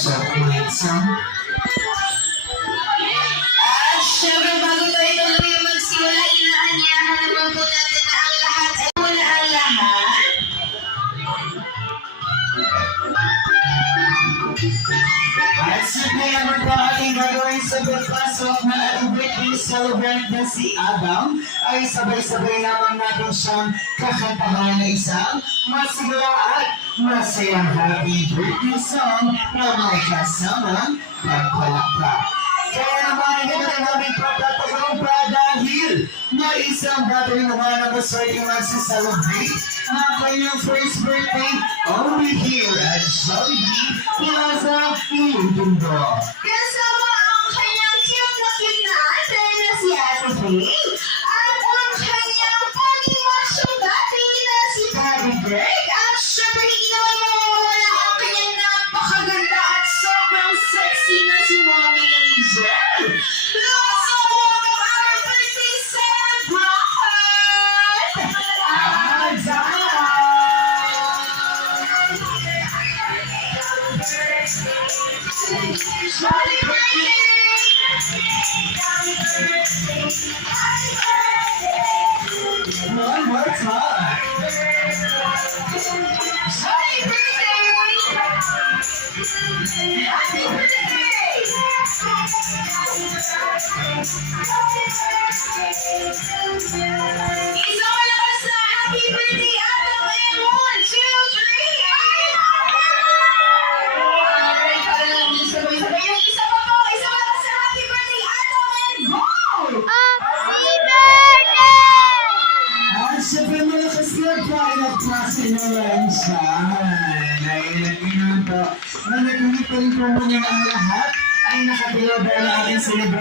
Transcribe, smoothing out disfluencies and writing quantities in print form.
So, kumain sa... At syempre bago tayo tuloy magsimula, inaanyahan naman po natin na ang lahat ay muna ang lahat. At simple naman po ating gagawin sa pagpasok na ating birthday celebrant na si Adam ay sabay-sabay lamang natin siyang kakantahan na isang masigla at masayang happy birthday song na may kasamang pagpalakpak. Kaya naman hindi na namin papatagong pa dahil may isang battery naman ang maswerte magsiselebrate ang kanyang first birthday only here at Jollibee Plaza Ilutundo. Kasama ang kanyang cute na ate na si Ate Faye at ang kanyang pag-iwasyong dati na si Daddy Greg. At syempre hindi naman mawawala ang kanyang napakaganda at sobrang sexy na si Mommy Angel. Let's all welcome our birthday celebrant! Happy birthday! One more time. Happy birthday! Happy birthday! Isang malakas na happy birthday, Adam! And 1, 2, 3! Alright, para lang din sabay-sabay. Yung isa pa po, isang malakas na happy birthday, Adam! And go! Happy birthday! At syempre malakas na po ay nagklase na lang siya. Dahil naman po, na nagiging po rin po muna ang lahat ay nakatilaw dahil ating celebration.